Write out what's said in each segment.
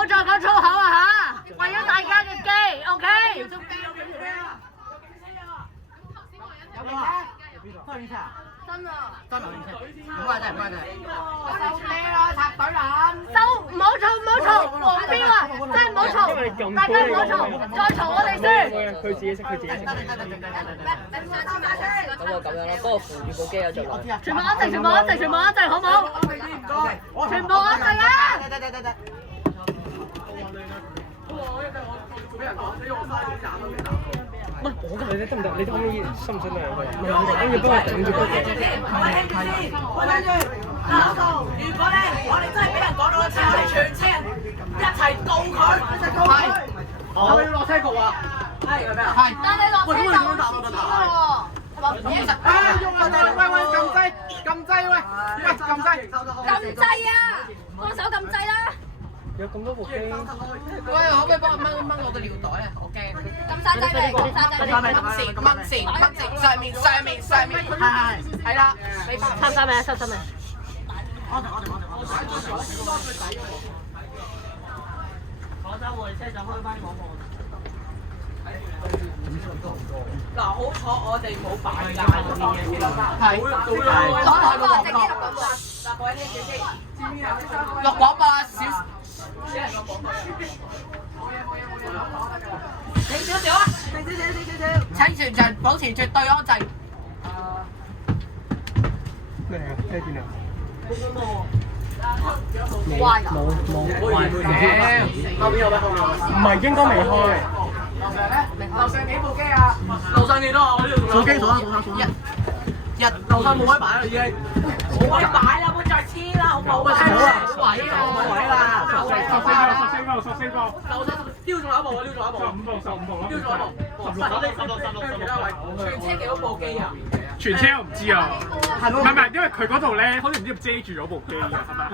好再講粗口啊嚇！為咗大家嘅機 ，OK。有冇啊？多少錢啊？真啊！真係唔該真係唔該真係。收聲啦，插隊啦！收唔好嘈唔好嘈，黃標啊！真係唔好嘈，大家唔好嘈，再嘈我哋先。佢自己識，佢自己識。咁樣咯，幫我扶住部機啊，就落。全部一齊，全部一齊，全部一齊，好唔好？全部一齊啊！得。喂，我今日你得唔得？你可唔可以信唔信啊？唔係，跟住幫我頂住佢。喂，跟住嗱，如果咧我哋真係俾人講到一次，我哋全車人一齊告佢，一齊告佢。係咪要落車告啊？係咁樣。係。但你落車就唔遲喎，係嘛？喂，撳掣，撳掣喂，撳掣。撳掣啊！幫手撳掣啦！有咁多部機。喂，可唔可以幫我掹我個尿袋啊？我驚。撳晒掣未？撳晒掣未？掹線，上面，係啦，你收晒未？收晒未？廣州會車就開翻廣播。嗱，好彩我哋冇擺架嗰啲嘢，係。廣播直接入廣播。嗱，各位呢小機，落廣播啊，少人落廣播。停少少啊！請全場保持絕對安靜。咩啊？咩電啊？壞冇。後邊有咩？唔係應該未開。樓上幾部機啊？樓上幾多啊？我呢度。數機數啊！樓上冇位擺啦已經。冇位擺啦，冇再黐啦，好唔好？冇位啦。14個。樓上丟仲有一部啊！丟仲有一部。15部啦。丟仲有一部。16。全車幾多部機啊？全車我唔知啊。唔係，因為佢嗰度咧，好似唔知遮住咗部機啊，係咪？係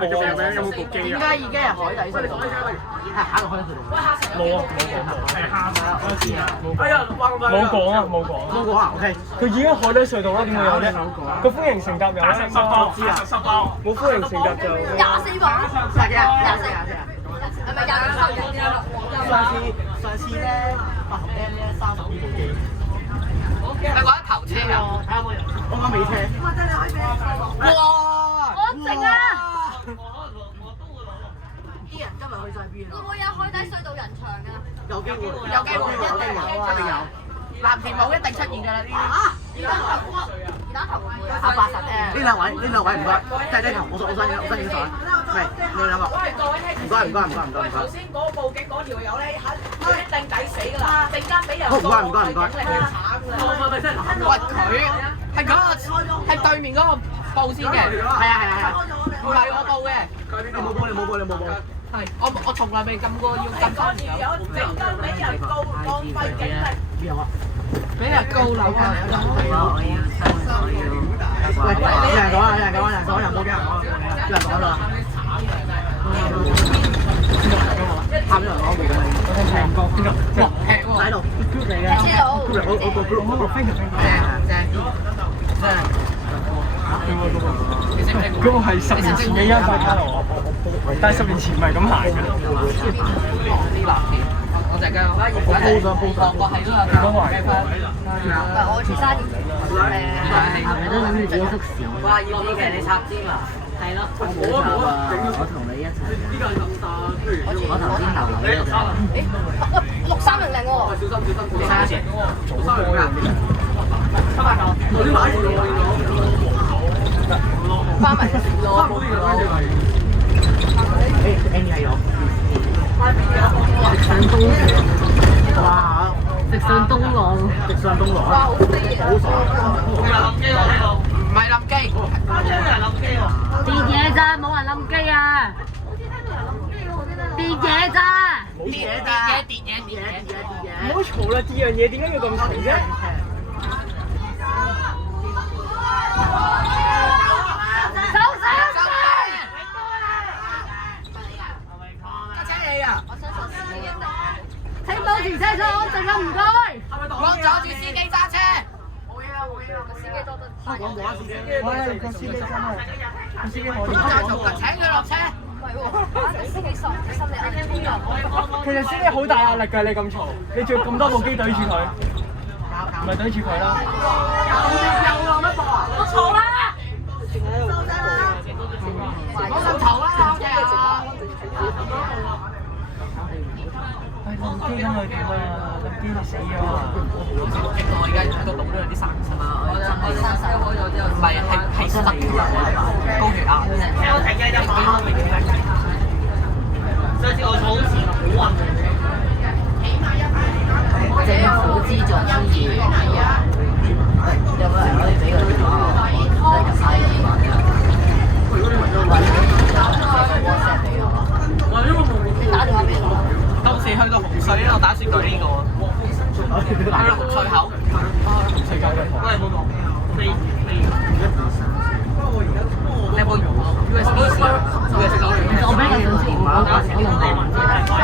有冇部機啊？點解已經係海底隧道？係行落海底隧道。冇啊，係蝦啊！我知啊，哎呀，冇講啊。OK。佢已經海底隧道啦，點會有啫？佢歡迎乘搭有咧，我知啊，冇歡迎乘搭就24磅。24。係咪上次咧8號 M 咧30呢部機。你覺得頭車啊？我講尾車。哇！我靜啊！啲人今日去晒邊啊？會唔會有海底隧道人牆啊？有機會，一定有。藍田冇一定出現㗎啦呢啲。二打頭會唔會啊？考80呢兩位唔該，即係呢頭，我新影相。係呢兩個。唔該。頭先嗰部機嗰條友咧，一定抵死㗎啦！陣間俾人唔該。慘㗎啦！喂，佢係嗰個係對面嗰個報先嘅。係。唔係我報嘅。你冇報。係，我從來未撳過要撳翻條友。陣間俾人告浪費警力。邊有啊？俾人告樓啊！喂，有人講啊！冇俾人講。有人講啦。喊咗人講冇嘅。喺度。知道。嗰個係10年前嘅100卡羅，但係10年前唔係咁行嘅。我就係咁，我鋪上我係啦，都係。唔係我住沙田。係咪都諗住自己縮時？哇！要啲嘅你插尖啊！係咯。我同你一齊。我頭先留你嘅。 6300喎。小心。沙田。頭先買翻埋。Annie 係我。直上東朗。哇！好飛啊！好爽。唔係冧機。跌嘢咋，冇人冧機啊！跌嘢咋？跌嘢。唔好嘈啦！啲樣嘢點解要咁嘈啫？收聲！架車你啊！我想坐司機嘅。請保持車速安靜啊！唔該。我阻住司機揸車。冇嘢啊！個司機多得。講冇啊司機。喂，個司機真係，個司機我再嘈㗎，請佢落車。唔係喎，司機心理安全啊！其實司機好大壓力㗎，你咁嘈，你仲要咁多部機對住佢，咪對住佢咯。我嘈啦！唔好咁嘈啦，OK啊！喂，冧機咁佢點啊？冧機你死咗啊！我而家個腦都有啲散神啊！我真係唔係係失調高血壓。上次我坐好似好暈。政府資助資源，有冇人可以俾個電話我？入晒電話㗎。你打電話俾我。到時去到紅隧咧，我打算舉呢個。去到紅隧口。紅隧口嘅。我係冇望。你有冇用？USB 我俾你用先，我用電。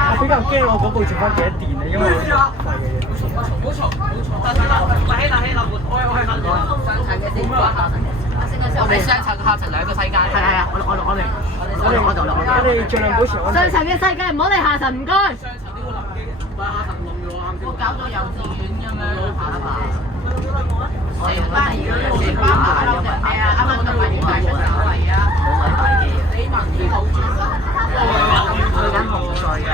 我比較驚我嗰部剩翻幾多電啊，因為唔好嘈，喂，冷氣冷門，我係冷門。上層嘅先，我哋上層下層兩個世界。係啊，我哋盡量保持安靜。上層嘅世界唔好理下層，唔該。上層呢個冧機，唔係下層冧嘅喎，啱先。我搞到幼稚園咁樣。我用翻而家用先包埋因為係啊，啱啱我就買完大嘅手嚟啊，冇買大機。你問啲好專心。去緊紅隧啊！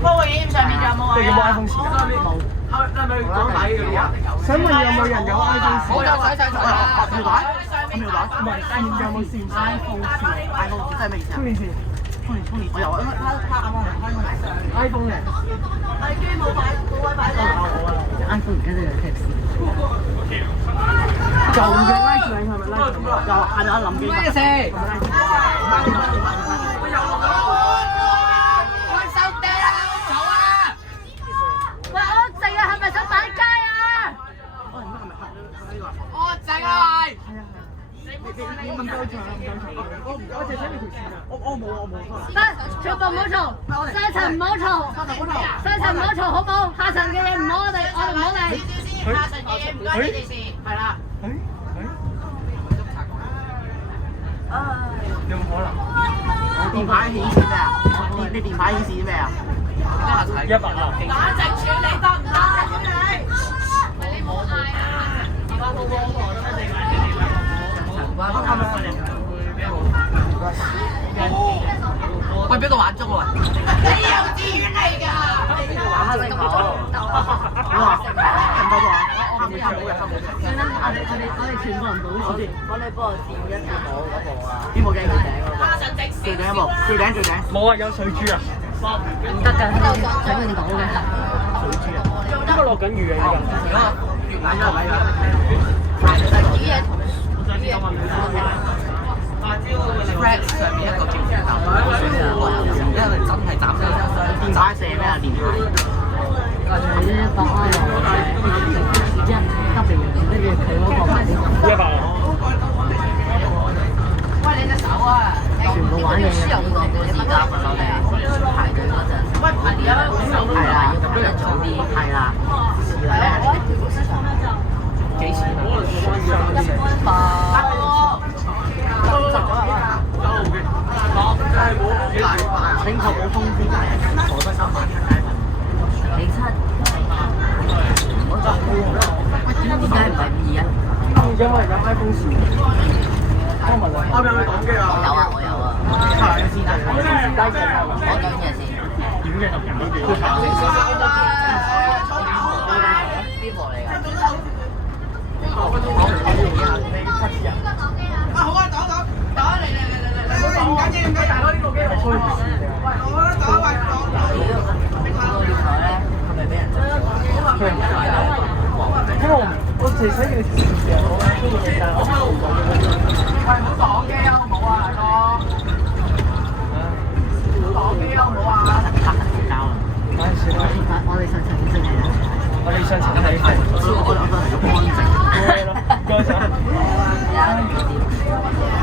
不過影上面仲有冇啊？有冇 iPhone 匙啊？冇。係咪講底嗰啲啊？想問有冇人有 iPhone 匙？我就洗上台啊！條帶？有冇線？iPhone 匙 iPhone 即係咩意思啊？充電線。我有啊，iPhone 嘅。iPhone 而家都有 Type C。舊嘅 Lightning 係咪 Lightning？又係咪諗咩事？開手地啊！走啊！喂，我淨係咪想擺街啊？我淨係。你問夠長啦，唔夠長。我淨係睇你條線啊！我冇。全部唔好嘈，上層唔好嘈，上層唔好嘈，好冇？下層嘅嘢唔好，我哋唔好理。下層嘅嘢唔關你哋事，係啦。有冇可能？電話顯示咩啊？你電話顯示咩啊？160。冷靜處理得唔得？你冇嗌啊！喂，邊個玩足喎？你幼稚園嚟㗎！玩黑色好。哇！咁多個啊？冇人。算啦，我哋全部人保持。我哋幫我照一照我嗰部啊。邊部機最頂嗰個？最頂一部。最頂。冇啊，有水珠啊！唔得㗎，睇佢哋講嘅。水珠啊！應該落緊雨啊！如果越冷咗咪Flex 上面一個叫電膽，因為真係斬咗電牌射咩啊？電牌。係咧，百安路1W，跟住佢嗰個牌100。喂，你隻手啊！全部玩嘢嘅。時間我哋排隊嗰陣。喂，排隊啊！係啦，要今日早啲。係啦。幾錢啊？領頭冇風險，坐得3萬你7，我就點解唔係51？因為有 iPhone 匙。啱唔啱？啱有冇講機啊？我有啊。係先得。我講嘢先。點嘅？邊部嚟㗎？好啊，打嚟，唔緊要，大佬呢部機好啊！我打喂，係咪俾人捉咗？因為我淨係想要電視啊！我唔好講機啊，好唔好啊，大哥？唔好講機啊，好唔好啊？我哋上層已經係我哋上層都係我兩個人都安靜。嗰陣，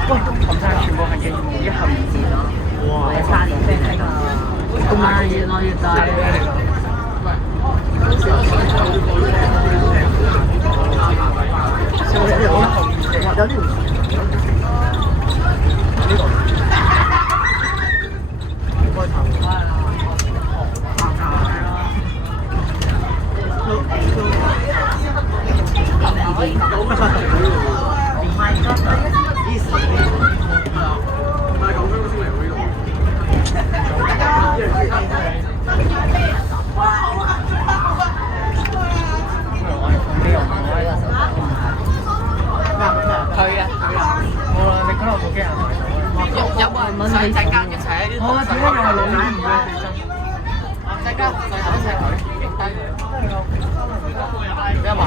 喂，冚晒全部係嘅，一盒二折咯。哇！差年飛嚟㗎，咁啊越來越大。有呢條。開頭。呢啲唔會係競爭。即刻再頭一車佢，影低佢。一話。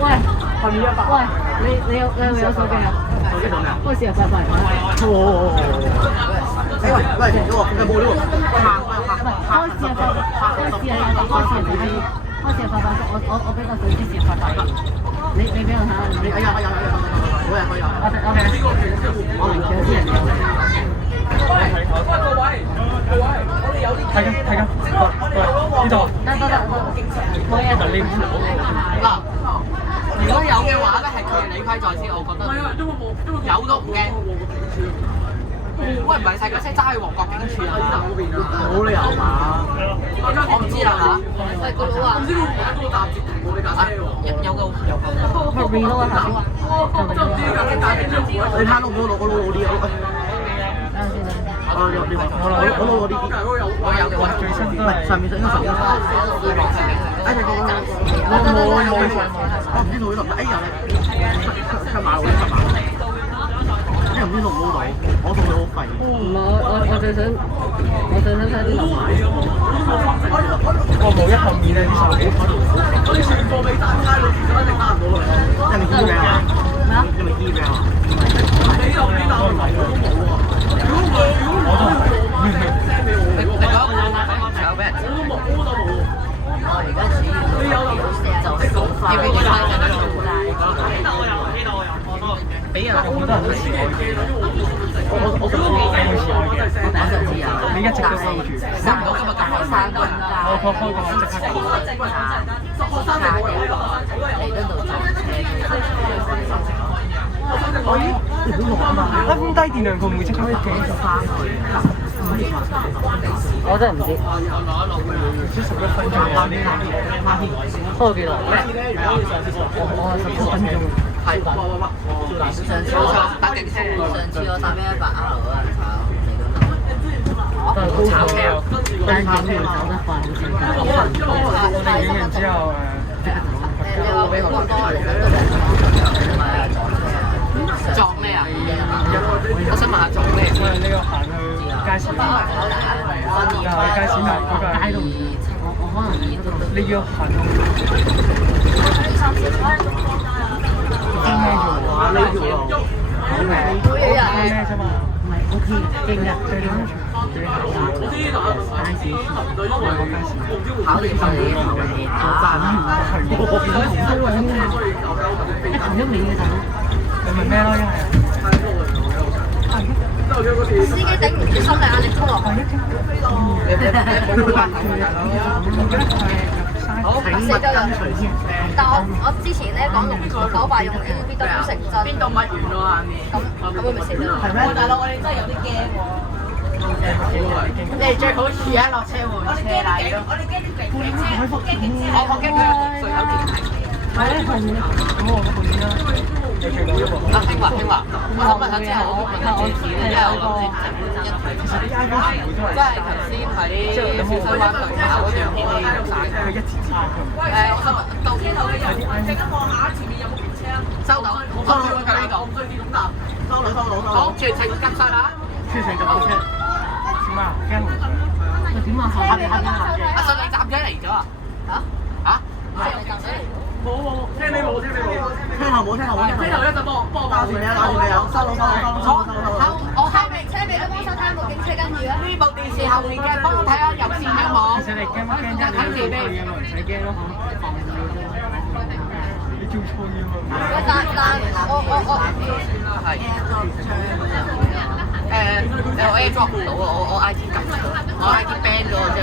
喂，後面100。喂，你有手機啊？手機做咩啊？開始又快。喂，停咗喎，有冇呢喎？開始係快，我俾個手機試快，你俾我睇，你可以，我明嘅啲人睇緊，呢度。得，冇嘢。嗱，如果有嘅話咧，係佢嘅理虧在先，我覺得有都唔驚。喂，唔係細個車揸去旺角警署啊？冇理由嘛？我唔知啊嚇。喂，個佬啊！有個。咪 reload 啊頭先。你睇到我攞啲啊？我有嘅，最新都係上面應該11。我唔知錄唔錄，哎呀！出馬喎，因為唔知錄唔錄到，我同佢好廢。我最想睇啲流賣。我冇一後面咧啲手機。係咪 email 啊？係咪 email 啊？我都你講有俾人知。我而家主要就手快，要俾啲快嘅做。俾人好多人都試過。我第一陣知啊。你一直都收住。收唔到今日咁開心。我開過即刻過。嚟嗰度做低電量佢唔會即刻可以寄翻去。我真係唔知。只11分鐘啊！呢拖幾耐？我17分鐘。係。上次我搭警車，上次我搭110R 嗰陣炒車，但係警員走得快好似。我哋影完之後你話俾我撞咩啊？我想問下撞咩？我哋呢個行去街市，又係街市行嗰個。街度我可能你要行。咩啫嘛？唔係 OK 勁㗎，最安全。街市考慮到你頭嘅一頭一尾嘅大佬。你咪咩咯，一係。司機頂唔住心理壓力衝落去。好，死咗人。但我之前咧講698用 LBW 成真。邊度乜完喎下面？咁會咪死咗？係咩？大佬，我哋真係有啲驚喎。你哋最好住喺落車會車禮咯。我哋驚啲警車，我驚警車。我驚佢有6歲有電梯。係咧，係。咁我嗰部先啦。你最講咗喎。啊，興華，我想問下之後我問下我自己咧，我諗其實啲 iPhone 全部都係。即係頭先喺小西灣對面嗰條片你用晒佢。佢一次次佢。我想問到邊度嘅人？陣間望下前面有冇警車啊？收到，我收到㗎呢度。好，全程跟晒啦。全程就部車。點啊？驚紅燈。點啊？下邊。阿信你站咗嚟咗啊？嚇？冇，聽你冇。聽後冇。聽後一陣幫我打住你啊！收到。我後面車尾都幫手睇下冇警車跟住啊！呢部電視後面嘅，幫我睇下有線有冇。其實你驚一睇住你冇人使驚咯。你做錯嘢嘛？但我係。我 AirDrop 唔到啊！我 IT 撳唔到，我 IT ban 咗張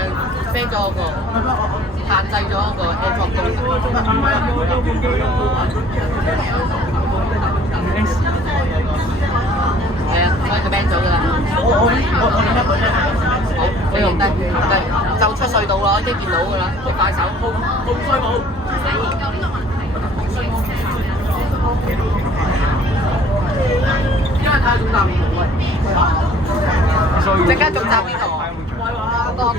ban 咗個限制咗個 AirDrop 功能。係啊，所以佢 ban 咗㗎啦。我用低，就出隧道啦，已經見到㗎啦，快手。紅隧冇。因為睇下總站冇啊。即刻總站邊度？嗰個唔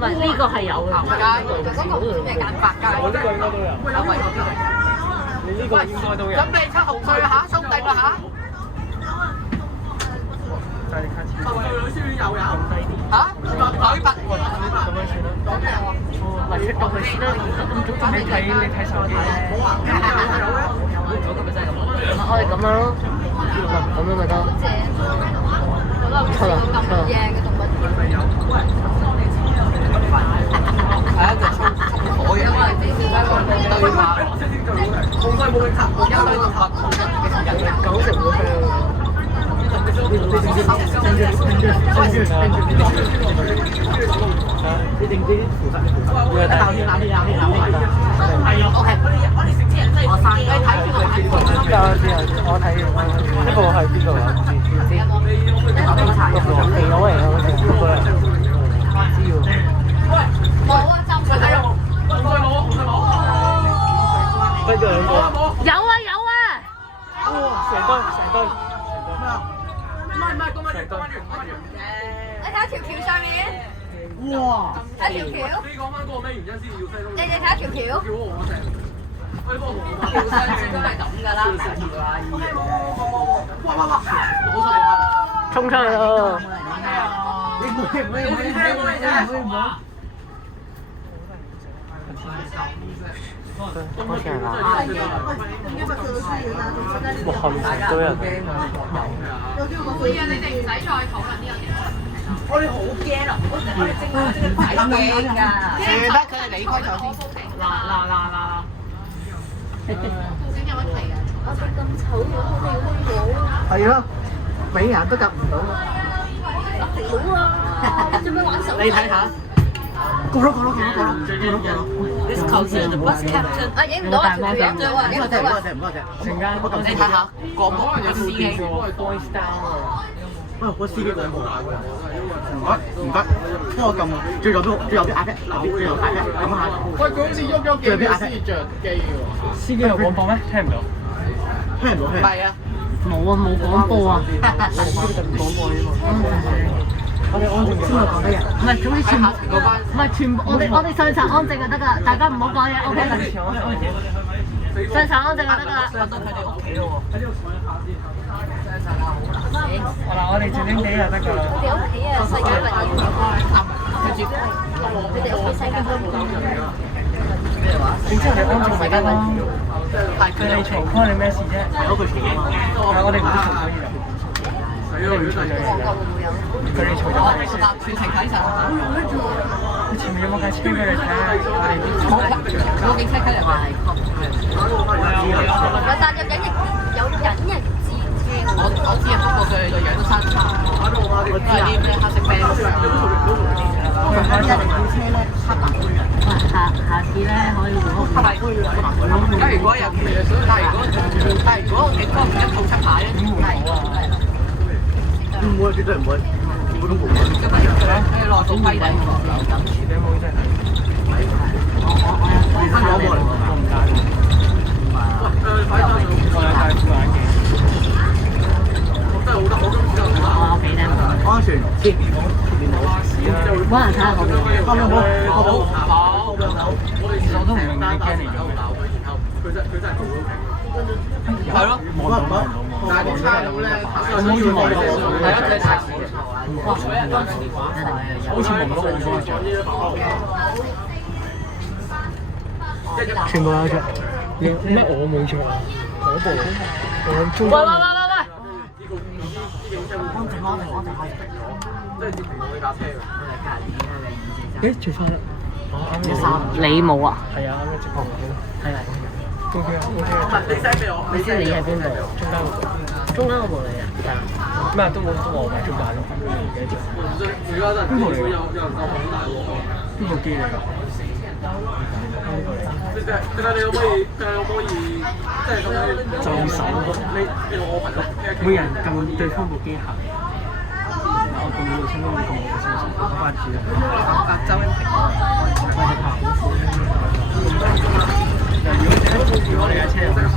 係呢個係有嘅。行街，嗰個唔知咩揀百佳。我呢個應該都有。阿偉嗰邊。你呢個應該都有。準備出紅隧啦嚇，兄弟啦嚇！帶你看。嚇？女拔咁樣算啦。咪出過去先啦，你睇手機咧。我哋咁樣咯，咁樣咪得。出啦出啦。係一隻粗火嘅對馬，控制冇力塔，一對動物，九成會香。你定啲負責鬧天。係啊，OK。我生雞睇邊個睇？我睇呢個係邊度啊？唔知。肥佬嚟㗎，好似嗰個人。知喎。冇啊，就唔係啊。跟住兩個。有啊有啊。成堆。你睇條橋上面。哇！睇條橋。你講翻嗰個咩原因先要西東？你哋睇條橋。叫我成。喂，幫我條西都係咁㗎啦，衝出去咯！好似係啦。哇！後面成堆人。你哋唔使再討論呢樣嘢。我哋好驚啊！我哋正正睇驚㗎，得佢哋理開就先。嗱。究竟有乜題啊？我哋咁醜樣，我哋要係咯，美人都夾唔到。好啊！做咩玩手機？你睇下。過咯。This culture the bus captain。啊，影唔到啊！條片最話影唔到啊！陣間你睇下，個幕有司機。 Boys Down 喎。我司機講冇打喎，唔得，幫我撳最右邊 iPad， 最右 iPad 撳下。喂，佢好似喐咗幾秒先着機喎。司機有廣播咩？聽唔到。聽唔到聽。係啊。冇啊，冇廣播啊！廣播呢個。我哋安靜先講得人。唔係，總之全部唔係全部，我哋上層安靜就得㗎啦，大家唔好講嘢 ，OK 啦。上層安靜就得㗎啦。上到佢哋屋企咯喎。嗱，我哋靜靜地就得㗎啦。我哋屋企啊，世界物業佢哋屋企世界物業。然之後你安靜咪得咯。佢哋嘈開你咩事啫？有佢嘈啊嘛。但係我哋唔會嘈可以㗎。佢哋嘈咗我哋先。全程睇晒。前面有冇架車俾你睇啊？我警車佢嚟話係。但有隱形字聽。我知啊，不過佢個樣都生差。我知啊。啲咩黑色 band。下次咧可以換屋。但如果有其實想，但如果警方唔一套七牌咧，唔會，絕對唔會，全部都冇。咁咪佢落咗規定。你有冇真係？香港過嚟喎。我有戴副眼鏡。我屋企咧安全。冇人睇下我邊。我都唔明你驚嚟咗。係咯。但係啲差佬咧，我好似望到我。係咯，佢太似。好似望到我全部有着。你咩我冇着啊？嗰部我中。喂！咦？着翻啦！你冇啊？係啊，啱啱直播係啊。O K 啊 ，O K 啊。你知你喺邊度？中間嗰部嚟啊？咩都冇我買中間咯，唔記得咗。邊部嚟㗎？邊部機嚟㗎？就手，每人撳對方部機械。我撳到相當於撳我嘅身上，關注啊！周英平。我哋拍好少。如果你架車有好少，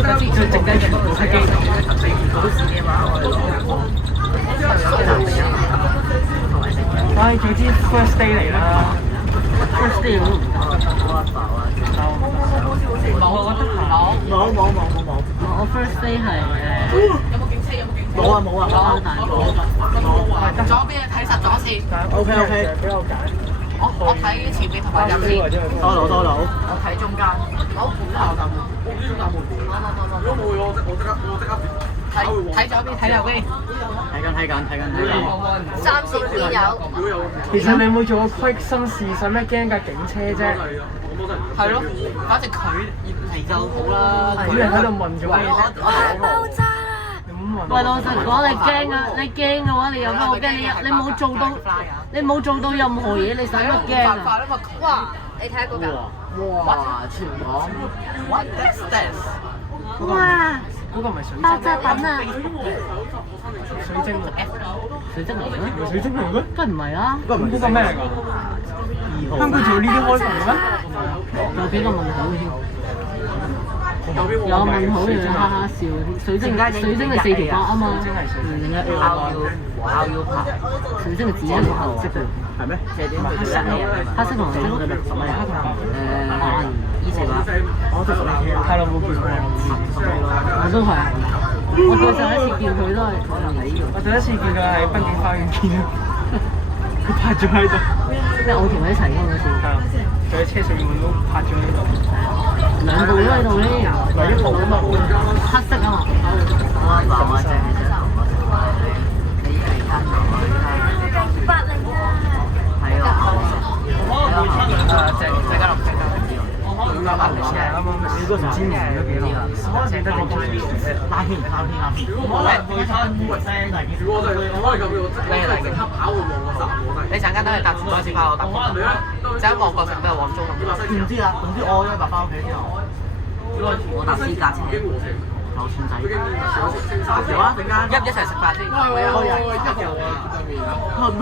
佢剩低全部係機，好事嘅話，唉，總之 first day 嚟啦 ，first day 好唔我覺得冇。我 first day 係冇啊！左邊睇實咗先。 OK OK，比較簡。我睇前面同埋入先。多勞多勞。我睇中間。好，睇左邊，睇右邊。睇緊。暫時見有。其實你有冇做過 quick 心試，使咩驚架警車啫？係咯，反正佢嚟就好啦。啲人喺度問咗嘢啫。爆炸啦！喂，老實講，你驚啊！你驚嘅話，你有咩好驚？你冇做到，你冇做到任何嘢，你使乜驚啊？哇！你睇下嗰架。哇！全港 What is this？ 哇！嗰個唔係水晶。爆炸品啊！水晶喎。水晶嚟嘅咩？水晶嚟咩？梗係唔係啦，咁嗰個咩嚟㗎？香港仲有呢啲開篷嘅咩？有幾個問號添。有問號嘅哈哈笑，水晶係4條角啊嘛，水晶係水晶。我要拍。水晶係只一個顏色嘅，係咩？黑色同黃色。係咯，冇見過。我都係，我上一次見佢都係我第一次見佢喺濱景花園見到，佢拍咗喺度。即係我同佢一齊嗰陣時。係啊，佢喺車上面都拍咗喺度。兩部都喺度咧，嗱一部啊嘛，黑色啊嘛。你都唔知名咗幾耐？寫得定出嚟？拉片。你陣間都係搭住巴士翻我搭。就喺旺角城都係旺中咁。唔知啊，總之我因為翻屋企之後，我搭私家車，有錢仔。有啊，陣間一齊食飯先。咩哇！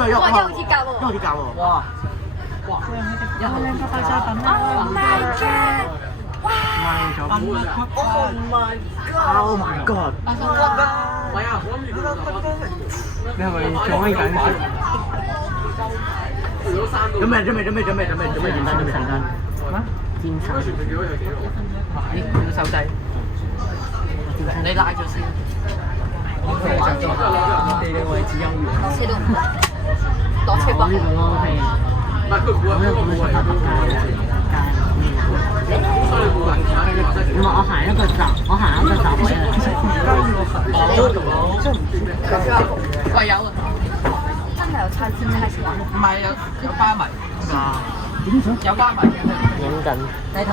又好似夾喎。哇！Oh my god！ 哇 ！Oh my god！ 你係咪做緊緊？準備，認真。咩？戰神。咦？手仔，你拉咗先。地理位置優越。落車都唔得，落車不呢個 OK。我呢個本身係北街嘅。我行一個閘位啊！喂有啊，真係有餐廳開始玩。唔係有巴迷。有巴迷嘅。影緊。低頭。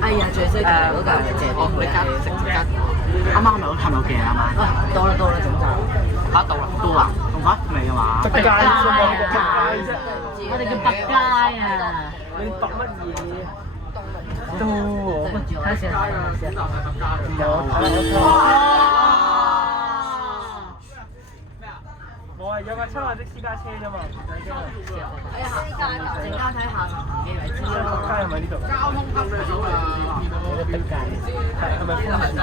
哎呀，最衰就係嗰架借俾佢啊！啱啱係咪有鏡啊嘛？到啦，總就嚇到啦。到啦，仲未啊嘛？北街啫嘛，我哋叫北街啊！你讀乜嘢？都睇下先。我係有架700的私家車啫嘛，唔使驚啊！哎呀，陣間睇下層機嚟知北咯。街係咪呢度？交通黑咩手啊？北街係咪風船街？北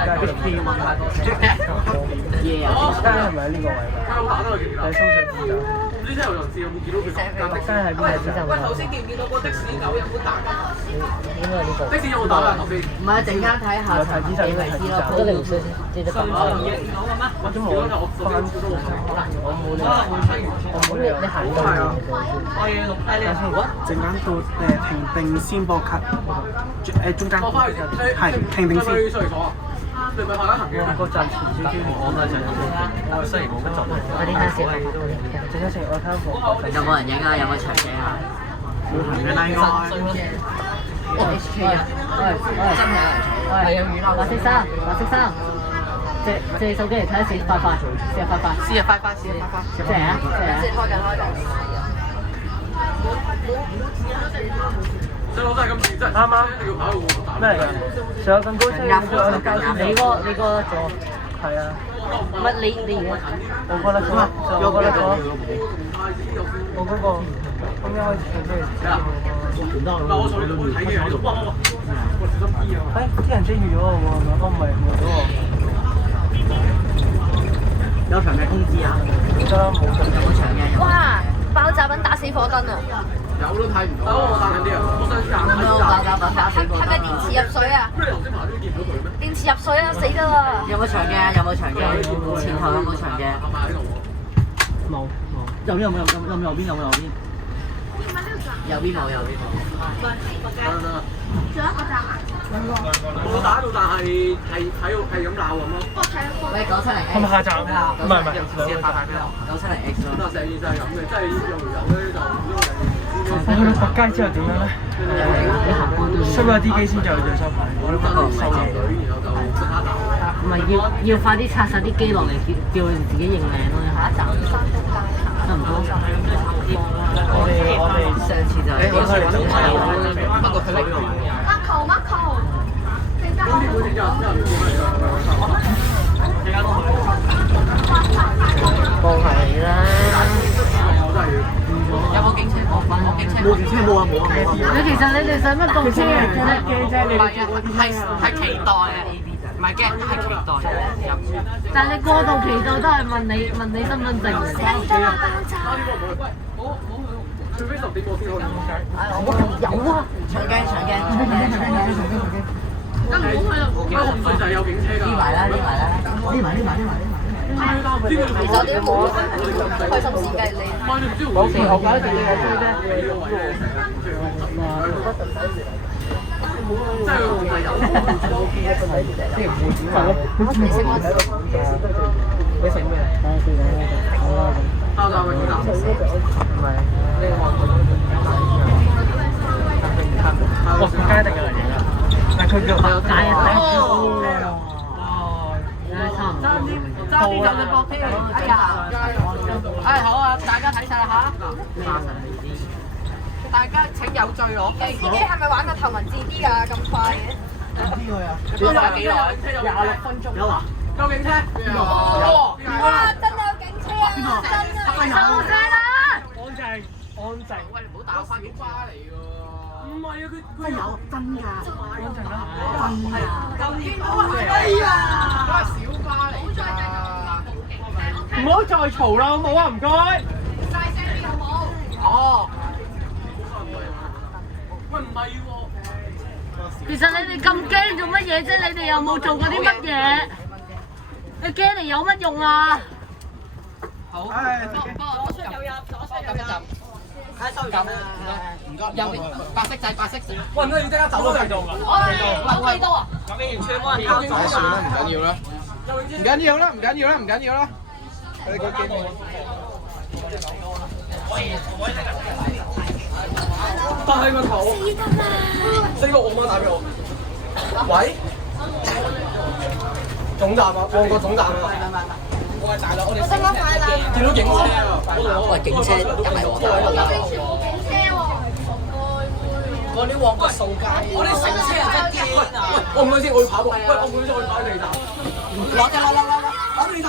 街係咪喺呢個位？喺深水埗站。北街喺邊個站？喂，頭先見唔見到個的士狗日本打緊？應該係呢個。的士有冇打啊？頭先？唔係，陣間睇下層機嚟知咯。覺得你唔需要記得咁多。我都冇翻，我冇理由你行過去。陣間到停定先播卡，中間係停定先。個站前少少，我雖然冇乜走，快啲睇先。陣間食我睇過。有冇人影啊？有冇長鏡啊？冇行嘅啦應該。HK 啊！真係係有魚啦！白色衫，借手機嚟睇下試快，試下快。試下快。借啊！即係開緊。啱咩嚟㗎？上有咁高車，你個座係啊？乜你而家我覺得咗，我嗰個咁一開始做咩？啲人遮住咗我喎，我唔係冇咗喎。有場嘅通知啊！得啦，冇咁有冇場嘅？哇！爆炸品打死火燈啊！有都睇唔到。我打緊啲啊！我想咁樣爆炸品打死火燈。係咪電池入水啊？咩？你頭先爬都見到佢咩？電池入水啊！死得啦！有冇場嘅？有冇場嘅？前後有冇場嘅？係咪喺度？冇冇。右邊有冇？右邊有冇？右邊冇，右邊冇。我打到，但係喺度係咁鬧咁咯。喂，970係咪下站？唔係先發俾我。970X 咯。咁啊，成件事係咁嘅，即係用完油咧就唔知我去到北街之後點樣咧？收咗啲機先再收牌。收咗隊，然後就即刻鬧。唔係要快啲拆晒啲機落嚟，叫佢自己認領咯。下一站差唔多。我哋上次就係不過佢拎 Marco，冇係啦。有冇警車？冇警車。冇警車冇啊！其實你哋使乜報車啊？唔係係期待啊！唔係驚，係期待。但係你過度期待都係問你身份證。最尾10點我先可以通街。有啊，長鏡。紅隧就係有警車㗎。匿埋啦！其實我哋都冇開心事計你。冇事，我覺得即係紅隧有。你識乜？你食咩？爆炸咪幾大？唔係，呢個我仆街定嘅嚟嘅，但佢叫仆街啊！差唔多。揸啲就隻膊添。哎呀！好啊，大家睇晒啦嚇。大家請有序攞機。自己係咪玩個頭文字 D 㗎？咁快嘅？都玩幾耐？26分鐘。有啊？有警車？有。哇！真係有警車啊！真啊！收聲啦！安靜。喂，唔好打翻警花嚟㗎。唔係啊，佢真有真㗎。安靜啦。就見到哎呀！嗰係小巴嚟㗎。唔好再嘈啦，好冇啊？唔該。大聲啲好冇？哦。喂，唔係喎。其實你哋咁驚做乜嘢啫？你哋又冇做過啲乜嘢？你驚嚟有乜用啊？好。左出右入，左出右入。睇收緊啊！唔該，右邊白色仔，白色仔。喂，唔該，要即刻走都嚟到㗎。攞幾多啊？唉，算啦，唔緊要啦，唔緊要啦，唔緊要啦，唔緊要啦。佢個機但係個頭，4個我媽打俾我。喂，總站啊，旺角總站啊。我係大佬，我哋見到警車啊！喂，警車一咪我警車喎！嗰啲旺角掃街，我哋城車啊真驚啊！我唔好意思，我要跑步。喂，我唔好意思，我要跑地站。攞地站。